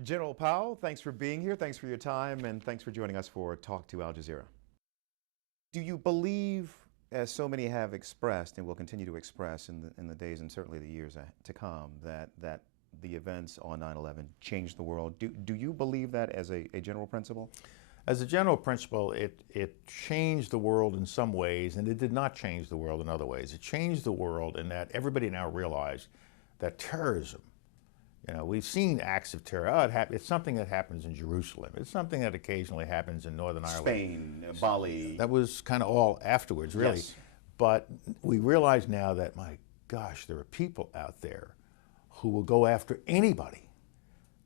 General Powell, thanks for being here. Thanks for your time, and thanks for joining us for Talk to Al Jazeera. Do you believe, as so many have expressed and will continue to express in the days and certainly the years to come, that the events on 9/11 changed the world? Do you believe that as a general principle? As a general principle, it changed the world in some ways, and it did not change the world in other ways. It changed the world in that everybody now realized that terrorism, we've seen acts of terror. It's something that happens in Jerusalem. It's something that occasionally happens in Northern Ireland. Spain, Bali. That was kind of all afterwards, really. Yes. But we realize now that, my gosh, there are people out there who will go after anybody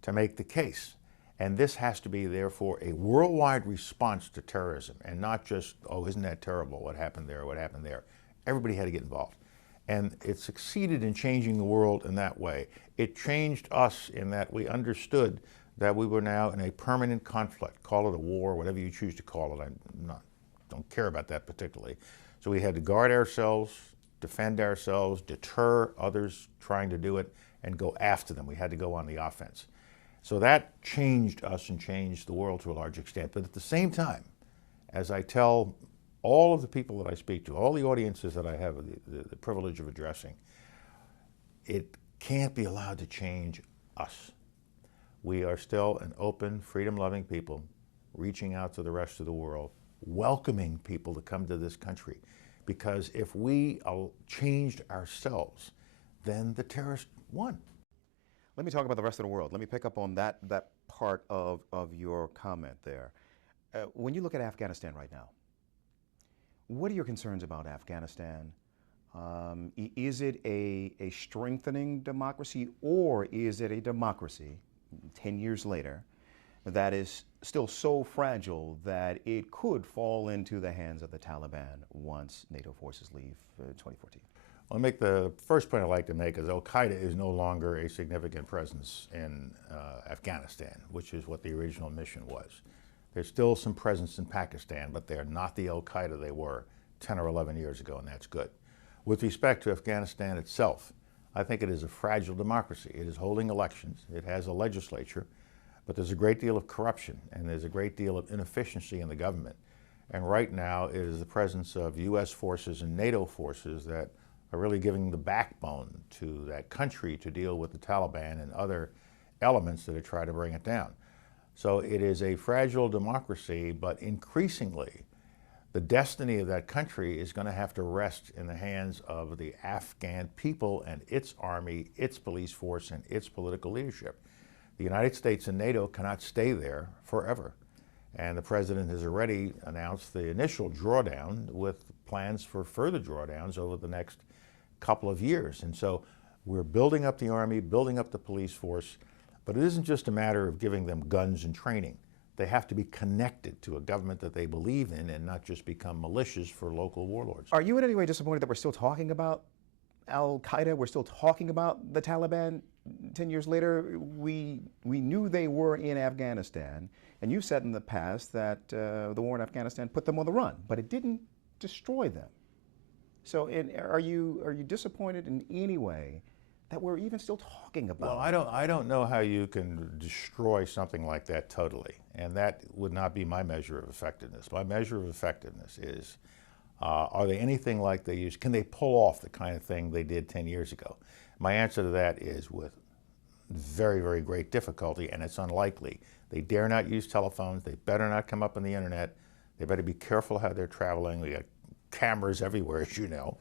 to make the case. And this has to be, therefore, a worldwide response to terrorism, and not just, oh, isn't that terrible, what happened there, what happened there. Everybody had to get involved. And it succeeded in changing the world in that way. It changed us in that we understood that we were now in a permanent conflict. Call it a war, whatever you choose to call it. Don't care about that particularly. So we had to guard ourselves, defend ourselves, deter others trying to do it, and go after them. We had to go on the offense. So that changed us and changed the world to a large extent. But at the same time, as I tell all of the people that I speak to, all the audiences that I have the privilege of addressing, it can't be allowed to change us. We are still an open, freedom-loving people, reaching out to the rest of the world, welcoming people to come to this country. Because if we changed ourselves, then the terrorists won. Let me talk about the rest of the world. Let me pick up on that part of your comment there. When you look at Afghanistan right now, what are your concerns about Afghanistan? Is it a strengthening democracy, or is it a democracy 10 years later that is still so fragile that it could fall into the hands of the Taliban once NATO forces leave 2014? I'll make the first point I'd like to make is Al-Qaeda is no longer a significant presence in Afghanistan, which is what the original mission was. There's still some presence in Pakistan, but they're not the Al-Qaeda they were 10 or 11 years ago, and that's good. With respect to Afghanistan itself, I think it is a fragile democracy. It is holding elections. It has a legislature, but there's a great deal of corruption, and there's a great deal of inefficiency in the government. And right now, it is the presence of U.S. forces and NATO forces that are really giving the backbone to that country to deal with the Taliban and other elements that are trying to bring it down. So it is a fragile democracy, but increasingly, the destiny of that country is going to have to rest in the hands of the Afghan people and its army, its police force, and its political leadership. The United States and NATO cannot stay there forever. And the president has already announced the initial drawdown with plans for further drawdowns over the next couple of years. And so we're building up the army, building up the police force, but it isn't just a matter of giving them guns and training. They have to be connected to a government that they believe in and not just become militias for local warlords. Are you in any way disappointed that we're still talking about Al-Qaeda? We're still talking about the Taliban 10 years later? We knew they were in Afghanistan, and you've said in the past that the war in Afghanistan put them on the run, but it didn't destroy them. So are you disappointed in any way that we're even still talking about? Well, I don't know how you can destroy something like that totally, and that would not be my measure of effectiveness. My measure of effectiveness is, are they anything like they used? Can they pull off the kind of thing they did 10 years ago? My answer to that is with very, very great difficulty, and it's unlikely. They dare not use telephones. They better not come up on the internet. They better be careful how they're traveling. We got cameras everywhere, as you know.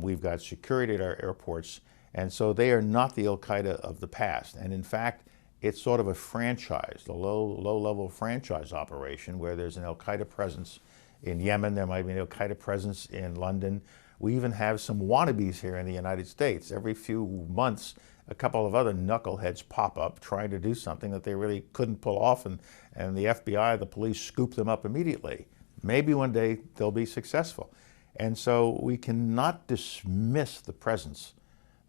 We've got security at our airports. And so they are not the Al-Qaeda of the past. And in fact, it's sort of a franchise, a low-level franchise operation where there's an Al-Qaeda presence in Yemen. There might be an Al-Qaeda presence in London. We even have some wannabes here in the United States. Every few months, a couple of other knuckleheads pop up trying to do something that they really couldn't pull off, and the FBI, the police, scoop them up immediately. Maybe one day they'll be successful. And so we cannot dismiss the presence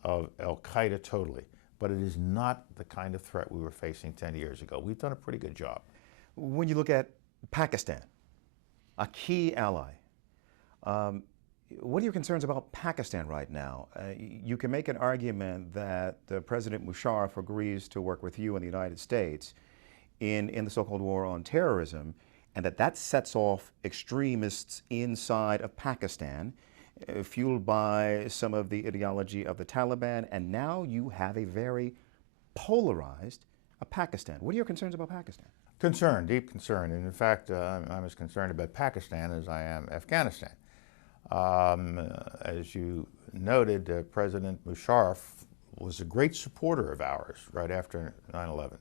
of Al-Qaeda totally, but it is not the kind of threat we were facing 10 years ago. We've done a pretty good job. When you look at Pakistan, a key ally, What are your concerns about Pakistan right now? You can make an argument that President Musharraf agrees to work with you in the United States in the so-called war on terrorism, and that sets off extremists inside of Pakistan, fueled by some of the ideology of the Taliban, and now you have a very polarized Pakistan. What are your concerns about Pakistan? Concern, deep concern. And in fact, I'm as concerned about Pakistan as I am Afghanistan. As you noted, President Musharraf was a great supporter of ours right after 9/11.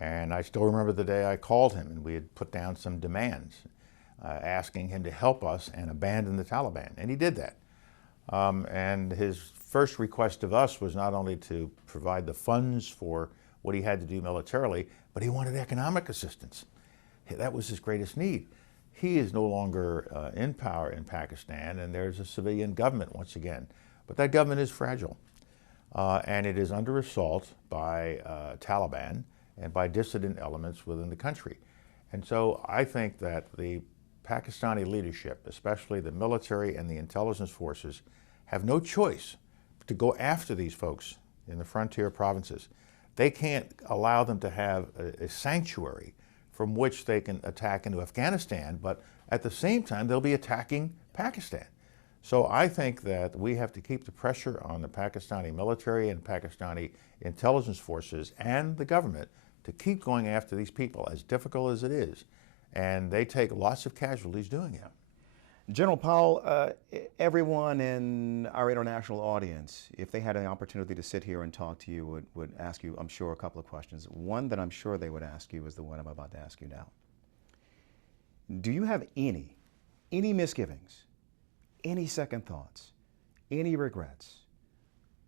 And I still remember the day I called him and we had put down some demands asking him to help us and abandon the Taliban. And he did that. And his first request of us was not only to provide the funds for what he had to do militarily, but he wanted economic assistance. That was his greatest need. He is no longer in power in Pakistan, and there's a civilian government once again. But that government is fragile, and it is under assault by Taliban and by dissident elements within the country. And so I think that the Pakistani leadership, especially the military and the intelligence forces, have no choice to go after these folks in the frontier provinces. They can't allow them to have a sanctuary from which they can attack into Afghanistan, but at the same time, they'll be attacking Pakistan. So I think that we have to keep the pressure on the Pakistani military and Pakistani intelligence forces and the government to keep going after these people, as difficult as it is. And they take lots of casualties doing it. General Powell, everyone in our international audience, if they had an opportunity to sit here and talk to you, would ask you, I'm sure, a couple of questions. One that I'm sure they would ask you is the one I'm about to ask you now. Do you have any misgivings, any second thoughts, any regrets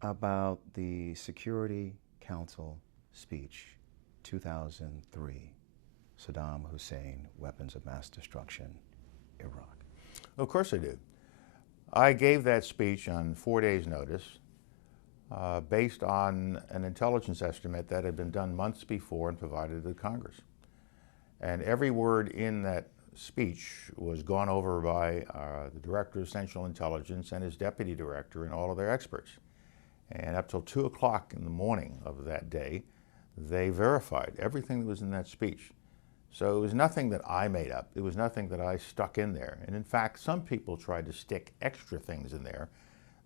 about the Security Council speech 2003, Saddam Hussein, weapons of mass destruction, Iraq? Of course I do. I gave that speech on 4 days' notice based on an intelligence estimate that had been done months before and provided to Congress. And every word in that speech was gone over by the Director of Central Intelligence and his Deputy Director and all of their experts. And up till 2 o'clock in the morning of that day, they verified everything that was in that speech. So it was nothing that I made up. It was nothing that I stuck in there. And in fact, some people tried to stick extra things in there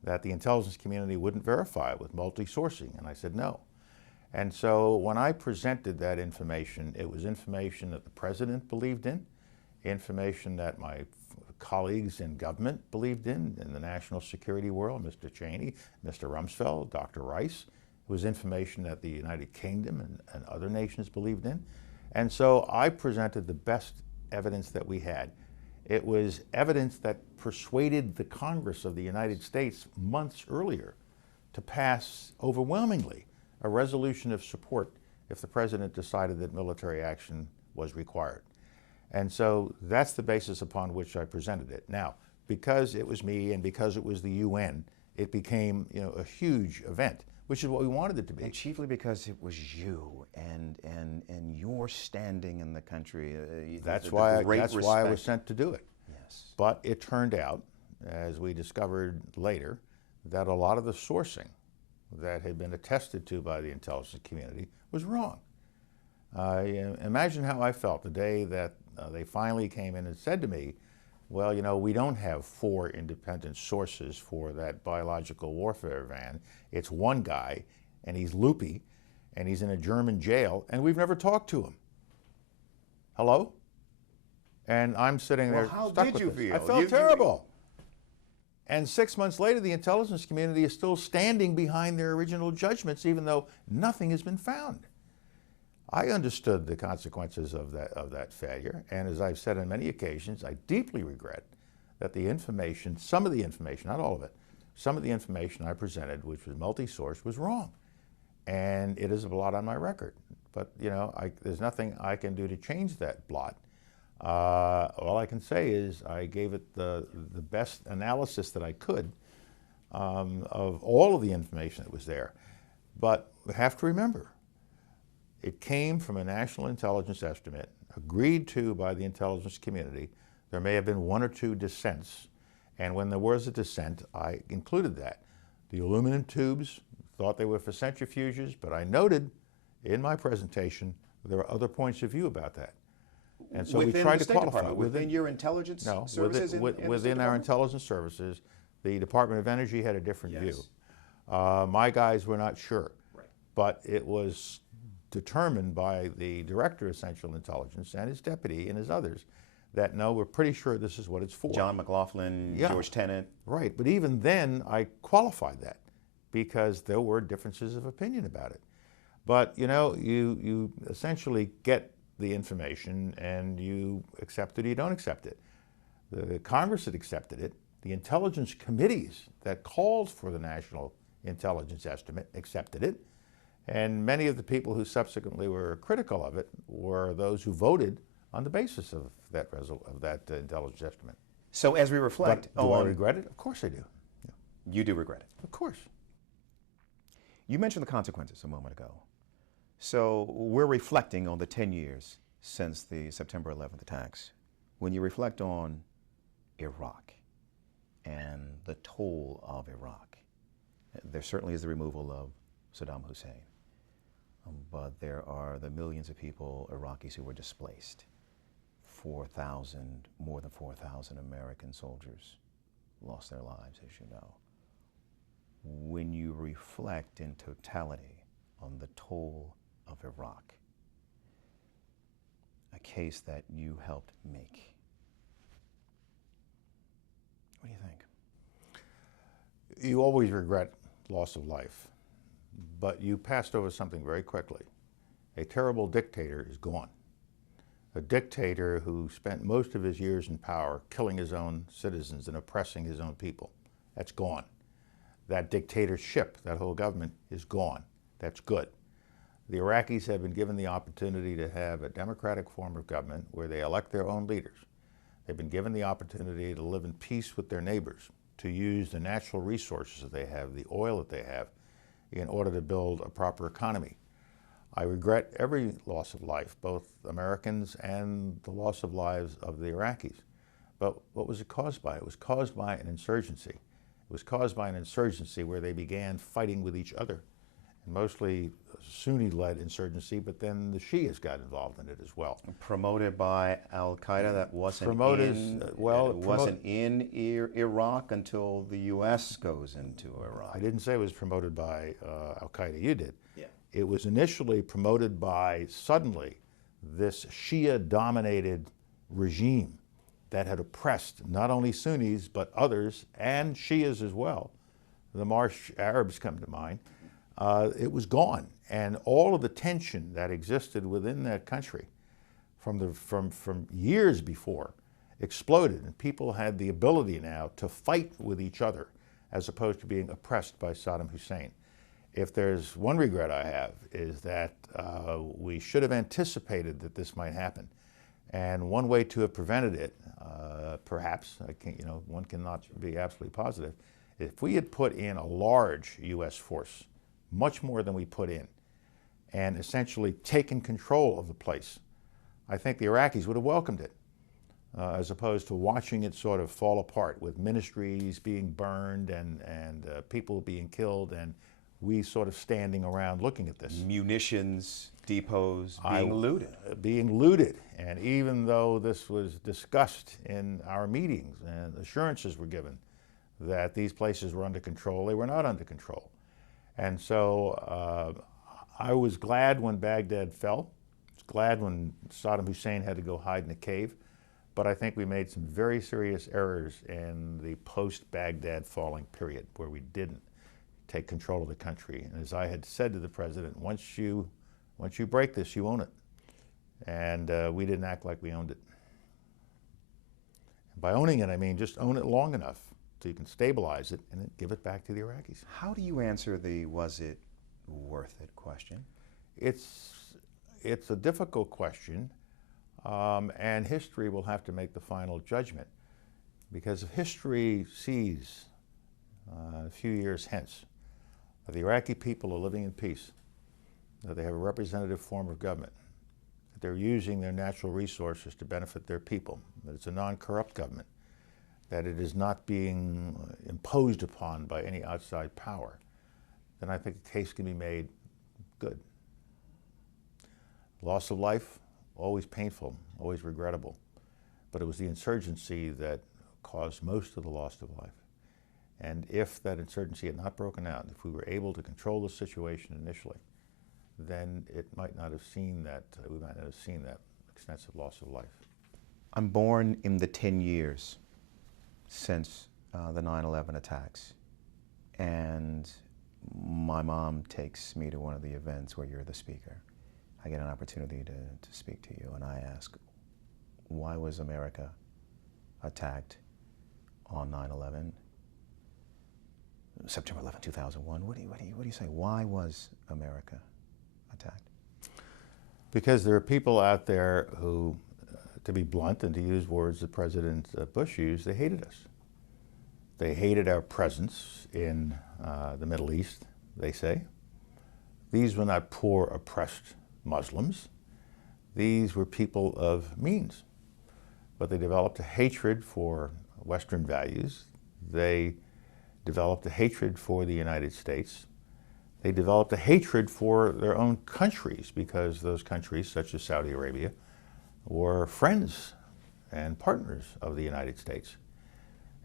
that the intelligence community wouldn't verify with multi-sourcing, and I said no. And so when I presented that information, it was information that the President believed in, information that my colleagues in government believed in the national security world, Mr. Cheney, Mr. Rumsfeld, Dr. Rice. It was information that the United Kingdom and other nations believed in. And so I presented the best evidence that we had. It was evidence that persuaded the Congress of the United States months earlier to pass overwhelmingly a resolution of support if the President decided that military action was required. And so that's the basis upon which I presented it. Now, because it was me and because it was the UN, it became, a huge event, which is what we wanted it to be. And chiefly because it was you and your standing in the country. That's why I was sent to do it. Yes. But it turned out, as we discovered later, that a lot of the sourcing that had been attested to by the intelligence community was wrong. Imagine how I felt the day that they finally came in and said to me, well, we don't have 4 independent sources for that biological warfare van. It's one guy, and he's loopy, and he's in a German jail, and we've never talked to him. Hello? And I'm sitting there how stuck did with you this. feel? I felt terrible. And 6 months later, the intelligence community is still standing behind their original judgments, even though nothing has been found. I understood the consequences of that failure, and as I've said on many occasions, I deeply regret that the information, some of the information, not all of it, some of the information I presented, which was multi-source, was wrong. And it is a blot on my record. But, there's nothing I can do to change that blot. All I can say is I gave it the best analysis that I could of all of the information that was there. But we have to remember, it came from a national intelligence estimate agreed to by the intelligence community. There may have been 1 or 2 dissents, And when there was a dissent, I included that. The aluminum tubes, thought they were for centrifuges, but I noted in my presentation there are other points of view about that. And so we tried to qualify. Within your intelligence services? Within our intelligence services, the Department of Energy had a different view. Yes. My guys were not sure. Right. But it was determined by the Director of Central Intelligence and his deputy and his others that no, we're pretty sure this is what it's for. John McLaughlin, Yeah. George Tenet. Right, but even then I qualified that because there were differences of opinion about it. But you know, you essentially get the information and you accept it or you don't accept it. The Congress had accepted it. The intelligence committees that called for the National Intelligence Estimate accepted it. And many of the people who subsequently were critical of it were those who voted on the basis of that intelligence estimate. So as we reflect Do I regret it? Of course I do. Yeah. You do regret it. Of course. You mentioned the consequences a moment ago. So we're reflecting on the 10 years since the September 11th attacks. When you reflect on Iraq and the toll of Iraq, there certainly is the removal of Saddam Hussein, but there are the millions of people, Iraqis, who were displaced. 4,000, more than 4,000 American soldiers lost their lives, as you know. When you reflect in totality on the toll of Iraq, a case that you helped make, what do you think? You always regret loss of life, but you passed over something very quickly. A terrible dictator is gone. A dictator who spent most of his years in power killing his own citizens and oppressing his own people, that's gone. That dictatorship, that whole government, is gone. That's good. The Iraqis have been given the opportunity to have a democratic form of government where they elect their own leaders. They've been given the opportunity to live in peace with their neighbors, to use the natural resources that they have, the oil that they have, in order to build a proper economy. I regret every loss of life, both Americans and the loss of lives of the Iraqis. But what was it caused by? It was caused by an insurgency. It was caused by an insurgency where they began fighting with each other, and mostly Sunni-led insurgency, but then the Shias got involved in it as well. Promoted by Al-Qaeda, that wasn't in Iraq until the U.S. goes into Iraq. I didn't say it was promoted by Al-Qaeda, you did. Yeah. It was initially promoted by, suddenly, this Shia-dominated regime that had oppressed not only Sunnis, but others, and Shias as well. The Marsh Arabs come to mind. It was gone. And all of the tension that existed within that country from years before exploded, and people had the ability now to fight with each other as opposed to being oppressed by Saddam Hussein. If there's one regret I have is that we should have anticipated that this might happen. And one way to have prevented it, perhaps, one cannot be absolutely positive, if we had put in a large U.S. force, much more than we put in, and essentially taken control of the place, I think the Iraqis would have welcomed it, as opposed to watching it sort of fall apart with ministries being burned and people being killed, and we sort of standing around looking at this. Munitions depots being looted. Being looted, and even though this was discussed in our meetings and assurances were given that these places were under control, they were not under control. And so I was glad when Baghdad fell. I was glad when Saddam Hussein had to go hide in a cave. But I think we made some very serious errors in the post-Baghdad falling period, where we didn't take control of the country. And as I had said to the president, once you break this, you own it. And we didn't act like we owned it. And by owning it, I mean just own it long enough so you can stabilize it and then give it back to the Iraqis. How do you answer the "was it worth it" question? It's a difficult question, and history will have to make the final judgment. Because if history sees a few years hence that the Iraqi people are living in peace, that they have a representative form of government, that they're using their natural resources to benefit their people, that it's a non-corrupt government, that it is not being imposed upon by any outside power, then I think a case can be made good. Loss of life, always painful, always regrettable, but it was the insurgency that caused most of the loss of life. And if that insurgency had not broken out, if we were able to control the situation initially, then it might not have seen that, we might not have seen that extensive loss of life. I'm born in the 10 years since the 9/11 attacks, and my mom takes me to one of the events where you're the speaker. I get an opportunity to speak to you, and I ask, why was America attacked on 9/11? September 11, 2001. What do you say? Why was America attacked? Because there are people out there who, to be blunt and to use words that President Bush used, they hated us. They hated our presence in the Middle East, they say. These were not poor, oppressed Muslims. These were people of means. But they developed a hatred for Western values. They developed a hatred for the United States. They developed a hatred for their own countries because those countries, such as Saudi Arabia, were friends and partners of the United States.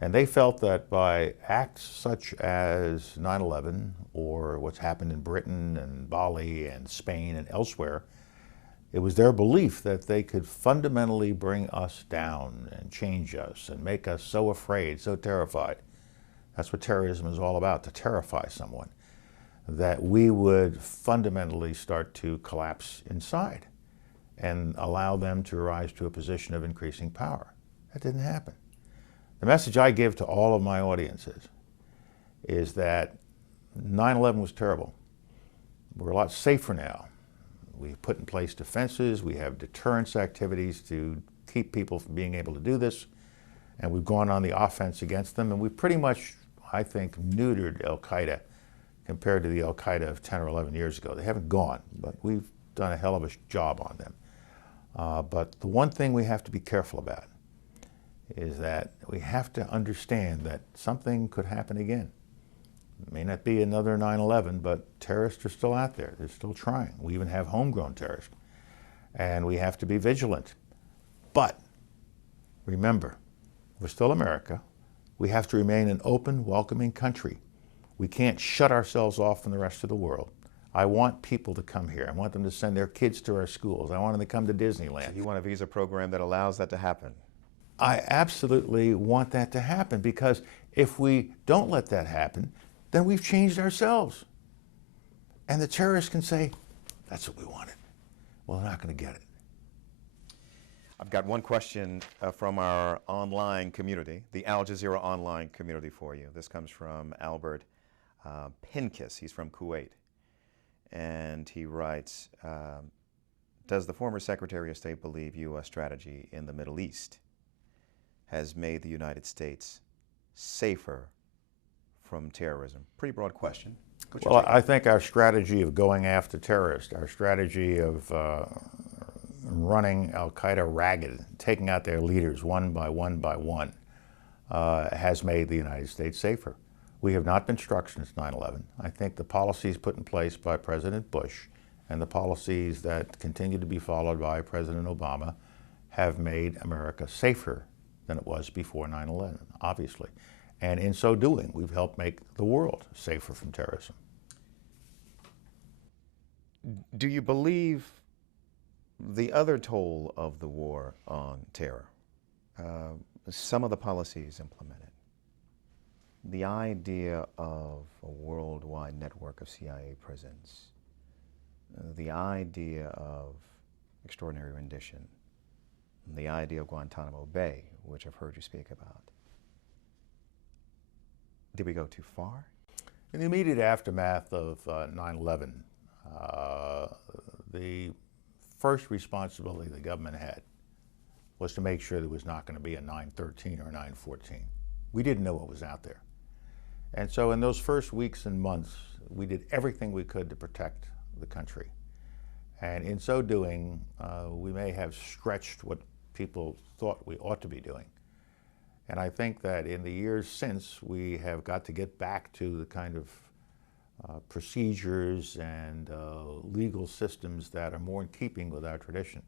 And they felt that by acts such as 9/11 or what's happened in Britain and Bali and Spain and elsewhere, it was their belief that they could fundamentally bring us down and change us and make us so afraid, so terrified. That's what terrorism is all about, to terrify someone, that we would fundamentally start to collapse inside and allow them to rise to a position of increasing power. That didn't happen. The message I give to all of my audiences is that 9/11 was terrible. We're a lot safer now. We've put in place defenses, we have deterrence activities to keep people from being able to do this, and we've gone on the offense against them, and we've pretty much, I think, neutered Al-Qaeda compared to the Al-Qaeda of 10 or 11 years ago. They haven't gone, but we've done a hell of a job on them. But the one thing we have to be careful about is that we have to understand that something could happen again. It may not be another 9/11, but terrorists are still out there. They're still trying. We even have homegrown terrorists. And we have to be vigilant. But remember, we're still America. We have to remain an open, welcoming country. We can't shut ourselves off from the rest of the world. I want people to come here. I want them to send their kids to our schools. I want them to come to Disneyland. So you want a visa program that allows that to happen? I absolutely want that to happen, because if we don't let that happen, then we've changed ourselves. And the terrorists can say, that's what we wanted. Well, they're not going to get it. I've got one question from our online community, the Al Jazeera online community for you. This comes from Albert Pincus. He's from Kuwait. And he writes, does the former Secretary of State believe U.S. strategy in the Middle East has made the United States safer from terrorism? Pretty broad question. Well, I think our strategy of going after terrorists, our strategy of running Al-Qaeda ragged, taking out their leaders one by one by one, has made the United States safer. We have not been struck since 9/11. I think the policies put in place by President Bush and the policies that continue to be followed by President Obama have made America safer than it was before 9/11, obviously. And in so doing, we've helped make the world safer from terrorism. Do you believe the other toll of the war on terror, some of the policies implemented, the idea of a worldwide network of CIA prisons, the idea of extraordinary rendition, the idea of Guantanamo Bay, which I've heard you speak about, did we go too far? In the immediate aftermath of 9/11, the first responsibility the government had was to make sure there was not going to be a 9/13 or 9/14. We didn't know what was out there. And so in those first weeks and months, we did everything we could to protect the country. And in so doing, we may have stretched what people thought we ought to be doing. And I think that in the years since, we have got to get back to the kind of procedures and legal systems that are more in keeping with our tradition.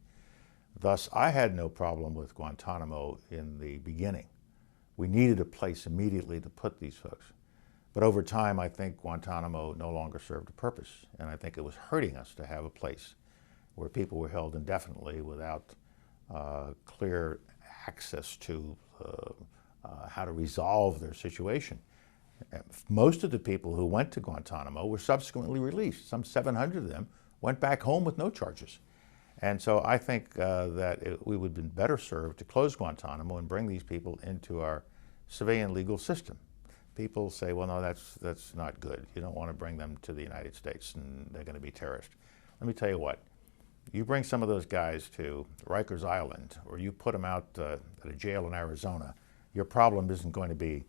Thus, I had no problem with Guantanamo in the beginning. We needed a place immediately to put these folks. But over time, I think Guantanamo no longer served a purpose, and I think it was hurting us to have a place where people were held indefinitely without clear access to how to resolve their situation. Most of the people who went to Guantanamo were subsequently released. Some 700 of them went back home with no charges. And so I think that we would have been better served to close Guantanamo and bring these people into our civilian legal system. People say, well, no, that's not good. You don't want to bring them to the United States and they're going to be terrorists. Let me tell you what, you bring some of those guys to Rikers Island or you put them out at a jail in Arizona, your problem isn't going to be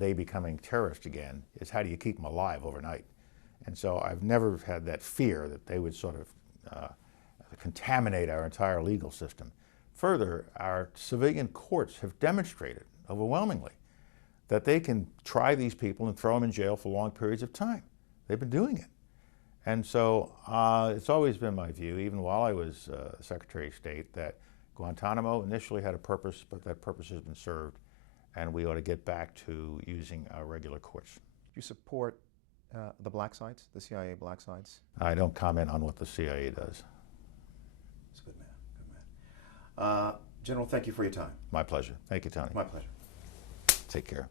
they becoming terrorists again, it's how do you keep them alive overnight. And so I've never had that fear that they would sort of contaminate our entire legal system. Further, our civilian courts have demonstrated overwhelmingly that they can try these people and throw them in jail for long periods of time. They've been doing it. And so it's always been my view, even while I was Secretary of State, that Guantanamo initially had a purpose, but that purpose has been served, and we ought to get back to using our regular courts. Do you support the black sites, the CIA black sites? I don't comment on what the CIA does. That's good, man. Good man. General, thank you for your time. My pleasure. Thank you, Tony. My pleasure. Take care.